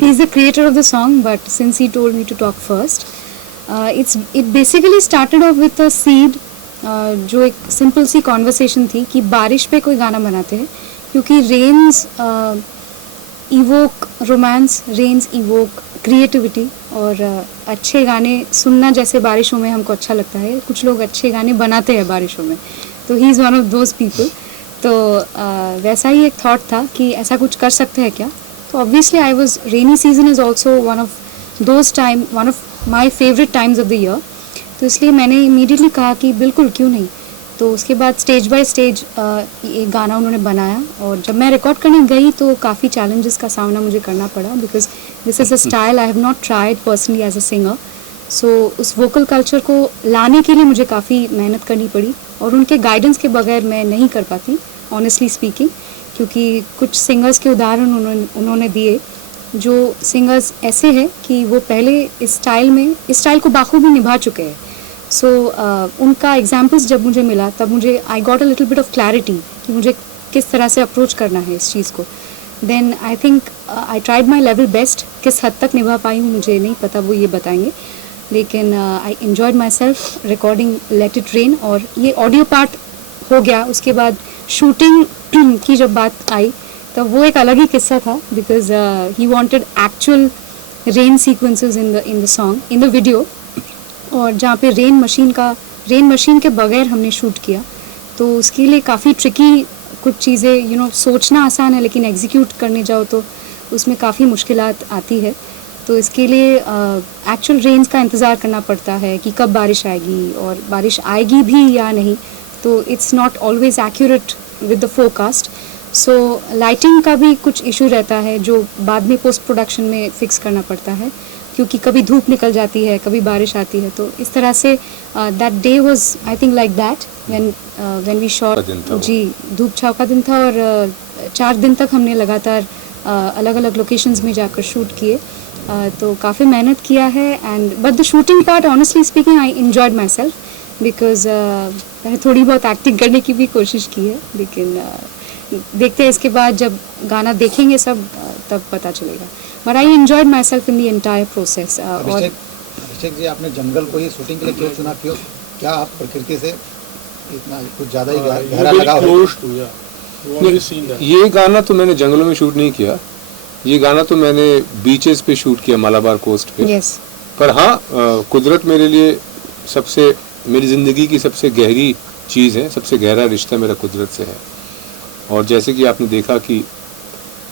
He's the creator of the song, but since he told me to talk first, it basically started off with a seed, जो एक simple सी conversation थी कि बारिश पे कोई गाना बनाते हैं, क्योंकि rains evoke romance, rains evoke creativity, और अच्छे गाने सुनना जैसे बारिशों में हमको अच्छा लगता है, कुछ लोग अच्छे गाने बनाते हैं बारिशों में, तो he is one of those people. तो वैसा ही एक थॉट था कि ऐसा कुछ कर सकते हैं क्या। तो obviously I was, rainy season is also one of my favourite times of the year, तो इसलिए मैंने इमीडिएटली कहा कि बिल्कुल क्यों नहीं। तो उसके बाद स्टेज बाय स्टेज एक गाना उन्होंने बनाया, और जब मैं रिकॉर्ड करने गई तो काफ़ी चैलेंजेस का सामना मुझे करना पड़ा, because this is a style I have not tried personally as a singer. So उस वोकल कल्चर को लाने के लिए मुझे काफ़ी मेहनत करनी पड़ी, और उनके गाइडेंस के बगैर मैं नहीं कर पाती, ऑनेस्टली स्पीकिंग, क्योंकि कुछ सिंगर्स के उदाहरण उन्होंने दिए, जो सिंगर्स ऐसे हैं कि वो पहले इस स्टाइल को बाखूबी निभा चुके हैं। सो उनका एग्जाम्पल्स जब मुझे मिला, तब मुझे I got a little bit of clarity कि मुझे किस तरह से अप्रोच करना है इस चीज़ को। Then I think I tried my level best. किस हद तक निभा पाई हूँ मुझे नहीं पता, वो ये बताएंगे, लेकिन I enjoyed my self recording let it rain. और ये ऑडियो पार्ट हो गया, उसके बाद शूटिंग की जब बात आई तो वो एक अलग ही किस्सा था, because he wanted actual rain sequences in the song, in the video, और जहाँ पे रेन मशीन के बगैर हमने शूट किया, तो उसके लिए काफ़ी ट्रिकी कुछ चीज़ें, सोचना आसान है लेकिन एग्जीक्यूट करने जाओ तो उसमें काफ़ी मुश्किलात आती है। तो इसके लिए एक्चुअल रेन्स का इंतज़ार करना पड़ता है कि कब बारिश आएगी, और बारिश आएगी भी या नहीं, तो it's not always accurate with the forecast. So lighting का भी कुछ इशू रहता है, जो बाद में पोस्ट प्रोडक्शन में फिक्स करना पड़ता है, क्योंकि कभी धूप निकल जाती है, कभी बारिश आती है। तो इस तरह से that day was I think like that when we shot. जी, धूप छाव का दिन था, और 4 दिन तक हमने लगातार अलग अलग लोकेशंस में जाकर शूट किए, तो काफ़ी मेहनत किया है। And but the shooting part, honestly speaking, I enjoyed my self, because मैंने थोड़ी बहुत एक्टिंग करने की भी कोशिश की है, लेकिन देखते हैं इसके बाद जब गाना देखेंगे सब, तब पता चलेगा। But I enjoyed my self in the entire process. और अभिषेक जी, आपने जंगल को ही शूटिंग के लिए क्यों चुना? क्यों, क्या आप प्रकृति से इतना कुछ ज़्यादा ही गहरा लगाव है? ये गाना तो मैंने जंगलों में शूट नहीं किया, ये गाना तो मैंने बीचेस पे शूट किया, मालाबार कोस्ट पे। yes. पर हाँ, कुदरत मेरे लिए मेरी ज़िंदगी की सबसे गहरी चीज़ है, सबसे गहरा रिश्ता मेरा कुदरत से है। और जैसे कि आपने देखा कि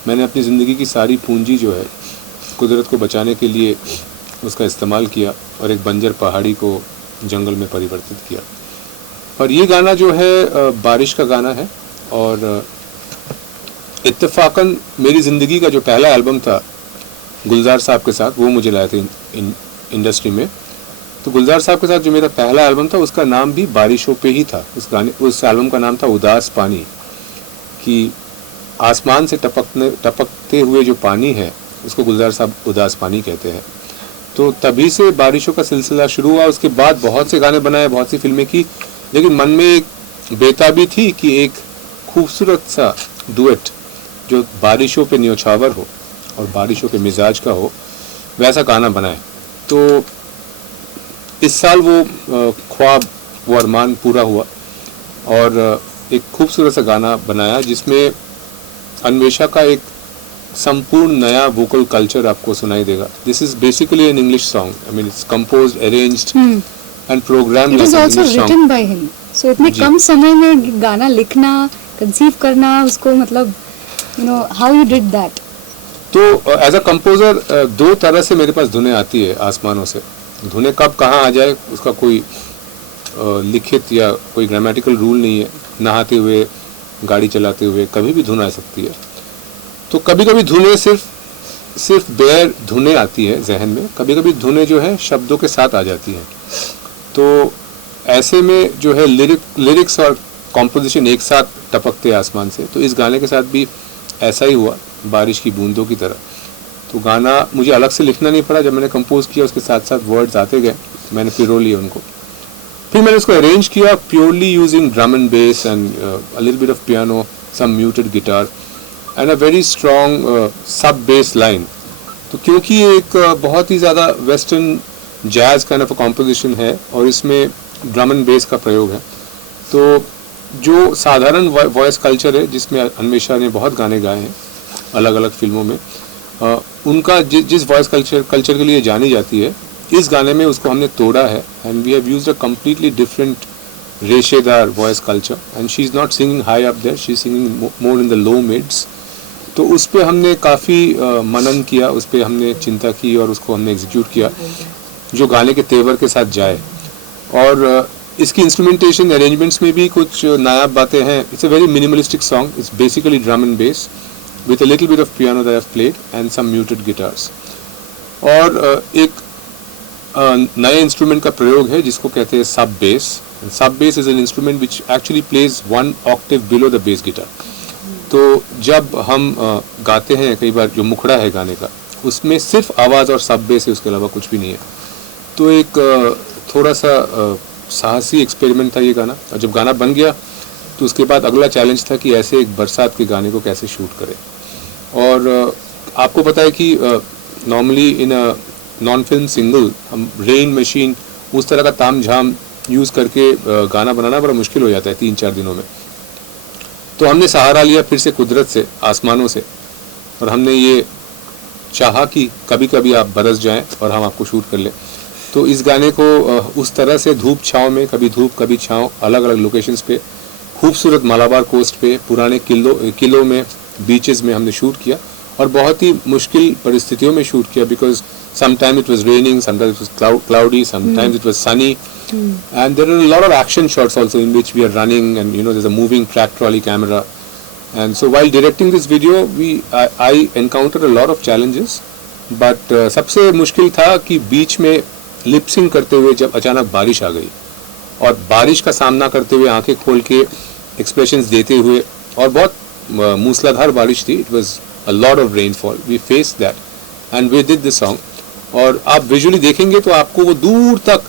मैंने अपनी ज़िंदगी की सारी पूंजी जो है कुदरत को बचाने के लिए उसका इस्तेमाल किया, और एक बंजर पहाड़ी को जंगल में परिवर्तित किया। और ये गाना जो है बारिश का गाना है, और इत्तेफाकन मेरी ज़िंदगी का जो पहला एल्बम था गुलजार साहब के साथ, वो मुझे लाए थे इंडस्ट्री में। तो गुलजार साहब के साथ जो मेरा पहला एल्बम था, उसका नाम भी बारिशों पे ही था। उस एल्बम का नाम था उदास पानी, कि आसमान से टपकते हुए जो पानी है उसको गुलजार साहब उदास पानी कहते हैं। तो तभी से बारिशों का सिलसिला शुरू हुआ। उसके बाद बहुत से गाने बनाए, बहुत सी फिल्में की, लेकिन मन में एक बेताबी थी कि एक खूबसूरत सा डुएट जो बारिशों पे न्योछावर हो और बारिशों के मिजाज का हो, वैसा गाना बनाए। तो इस साल वो ख्वाब, वो अरमान पूरा हुआ, और एक खूबसूरत सा गाना बनाया जिसमें अन्वेषा का एक संपूर्ण नया वोकल कल्चर आपको सुनाई देगा। This is basically an English song, I mean it's composed, arranged and programmed. It is also written by him, so इतने कम समय में गाना लिखना, कंसीव करना उसको, मतलब हाउ यू डिड दैट? तो एज अ कंपोजर 2 तरह से मेरे पास धुनें आती है आसमानों से। धुनें कब कहाँ आ जाए उसका कोई लिखित या कोई ग्रामेटिकल रूल नहीं है। नहाते हुए, गाड़ी चलाते हुए कभी भी धुन आ सकती है। तो कभी कभी धुनें सिर्फ बेयर धुनें आती है जहन में, कभी कभी धुनें जो है शब्दों के साथ आ जाती हैं। तो ऐसे में जो है लिरिक्स और कॉम्पोजिशन एक साथ टपकते हैं आसमान से। तो इस गाने के साथ भी ऐसा ही हुआ, बारिश की बूंदों की तरह। तो गाना मुझे अलग से लिखना नहीं पड़ा, जब मैंने कंपोज किया उसके साथ साथ वर्ड्स आते गए, मैंने पिरो लिए उनको, फिर मैंने उसको अरेंज किया purely using drum and bass and a little bit of piano, some muted guitar and a very strong sub bass line. तो क्योंकि ये एक बहुत ही ज़्यादा western jazz kind of a composition है और इसमें ड्रम एंड बेस का प्रयोग है, तो जो साधारण वॉइस कल्चर है जिसमें अन्वेषा ने बहुत गाने गाए हैं अलग अलग फिल्मों में, उनका जिस वॉइस कल्चर के लिए जानी जाती है, इस गाने में उसको हमने तोड़ा है and we have used a completely different रेशेदार voice culture and she is not singing high up there, she is singing more in the low mids. तो उस पर हमने काफ़ी मनन किया, उस पर हमने चिंता की और उसको हमने एग्जीक्यूट किया जो गाने के तेवर के साथ जाए। और इसकी इंस्ट्रूमेंटेशन अरेंजमेंट्स में भी कुछ नायाब बातें हैं। It's a very minimalistic song, it's basically drum and base with a little bit of piano that I've played and some muted guitars. और एक नए इंस्ट्रूमेंट का प्रयोग है जिसको कहते हैं sub bass. Sub bass is an instrument which actually plays 1 octave below the bass guitar. तो जब हम गाते हैं कई बार जो मुखड़ा है गाने का, उसमें सिर्फ आवाज़ और सब बेस है, उसके अलावा कुछ भी नहीं है। तो एक थोड़ा सा साहसी एक्सपेरिमेंट था ये गाना, और जब गाना बन गया तो उसके बाद अगला चैलेंज था कि ऐसे एक बरसात के गाने को कैसे शूट करें। और आपको पता है कि normally in a non film single हम रेन मशीन उस तरह का ताम झाम यूज़ करके गाना बनाना बड़ा मुश्किल हो जाता है 3-4 दिनों में। तो हमने सहारा लिया फिर से कुदरत से, आसमानों से, और हमने ये चाहा कि कभी कभी आप बरस जाएं और हम आपको शूट कर लें। तो इस गाने को उस तरह से धूप छाँव में, कभी धूप कभी छाँव, अलग अलग लोकेशंस पे, खूबसूरत मालाबार कोस्ट पे, पुराने किलों में, बीचेस में हमने शूट किया और बहुत ही मुश्किल परिस्थितियों में शूट किया, because sometime it was raining, sometimes it was cloudy, sometimes it was sunny, and there are a lot of action shots also in which we are running and there is a moving track trolley camera. And so while directing this video I encountered a lot of challenges, but सबसे मुश्किल था कि बीच में lip sync करते हुए जब अचानक बारिश आ गई और बारिश का सामना करते हुए आंखें खोल के एक्सप्रेशंस देते हुए, और बहुत मूसलाधार बारिश थी, it was a lot of rainfall, we face that and we did this song. और आप विजुअली देखेंगे तो आपको वो दूर तक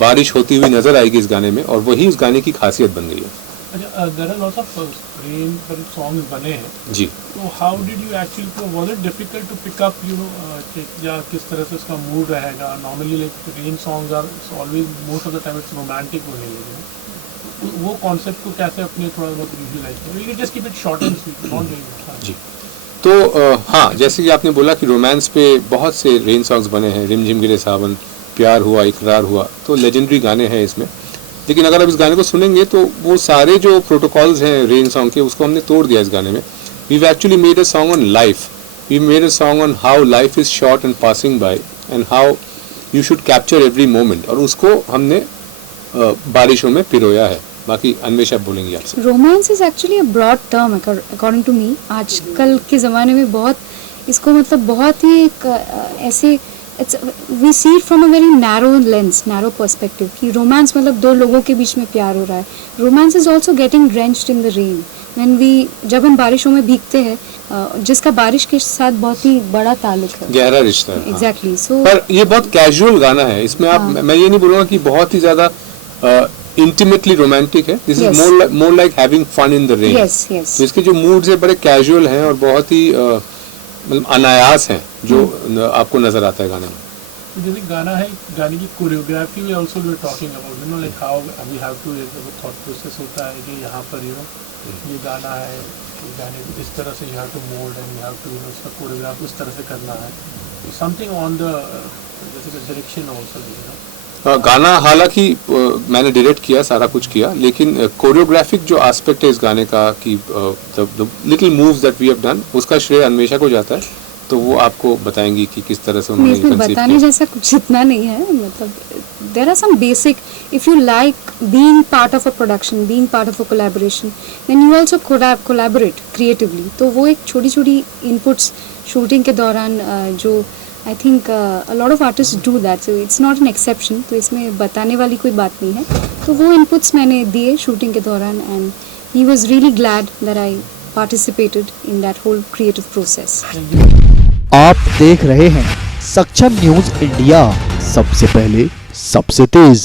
बारिश होती हुई नजर आएगी इस गाने में, और वही उस गाने की खासियत बन गई है। अच्छा, there are lots of rain पर सॉन्ग्स बने हैं जी। तो how did you actually, was it difficult to pick up या किस तरह से उसका मूड रहेगा? Normally like rain songs are always most of the time it's romantic होने लगे, वो कॉन्सेप्ट को कैसे अपने थोड़ा बहुत विजुअलाइज करें? You just keep it short and sweet, not very. जी, तो हाँ, जैसे कि आपने बोला कि रोमांस पे बहुत से रेन सॉन्ग्स बने हैं, रिमझिम गिरे सावन, प्यार हुआ, इकरार हुआ, तो लेजेंडरी गाने हैं इसमें। लेकिन अगर आप इस गाने को सुनेंगे तो वो सारे जो प्रोटोकॉल्स हैं रेन सॉन्ग के, उसको हमने तोड़ दिया इस गाने में। We actually made a song on life, we made a song on how life is short and passing by and how you should capture every moment, और उसको हमने बारिशों में पिरोया है। बाकी अन्वेषा बोलेंगी आपसे। Romance is actually a broad term according to me. आजकल के ज़माने में बहुत इसको मतलब बहुत ही एक ऐसे we see it from a very narrow lens, narrow perspective, कि रोमांस मतलब दो लोगों के बीच में प्यार हो रहा है। Romance is also getting drenched in the rain when we, जब हम बारिशों में भीगते हैं, जिसका बारिश के साथ बहुत ही बड़ा ताल्लुक है, गहरा रिश्ता है। एग्जैक्टली। सो पर ये बहुत कैजुअल गाना है, इसमें आप, मैं ये नहीं बोलूँगा कि बहुत ही ज़्यादा इंटीमेटली रोमांटिक है। This is more like having fun in the rain. Yes yes. तो इसके जो मूड्स है बड़े कैजुअल हैं और बहुत ही मतलब अनायास हैं, जो आपको नजर आता है गाने में। जैसे गाना है, गाने की कोरियोग्राफी में also we are talking about, you know like how we have to, thought process होता है कि यहाँ पर यू नो ये गाना है, ये गाने को इस तरह से you have to mould and you have to, you know उसका कोरियोग्राफ उस तरह से करना है, समथिंग ऑन द जैसे डायरेक्शन ऑल्सो, यू नो। गाना हालांकि मैंने डायरेक्ट किया, सारा कुछ किया, लेकिन कोरियोग्राफिक जो एस्पेक्ट है इस गाने का कि the little moves that we have done, उसका श्रेय अन्वेषा को जाता है, तो वो आपको बताएंगी कि किस तरह से उन्होंने इसमें बताने जैसा कुछ इतना नहीं है। मतलब there are some basic, if you like being part of a production, being part of a collaboration, then you also collaborate creatively. तो वो एक छोटी छोटी इनपुट्स शूटिंग के दौरान जो I think a lot of artist do that, so it's not an exception. तो इसमें बताने वाली कोई बात नहीं है। तो वो इनपुट्स मैंने दिए शूटिंग के दौरान, and he was really glad that I participated in that whole creative process. आप देख रहे हैं सक्षम न्यूज इंडिया, सबसे पहले सबसे तेज।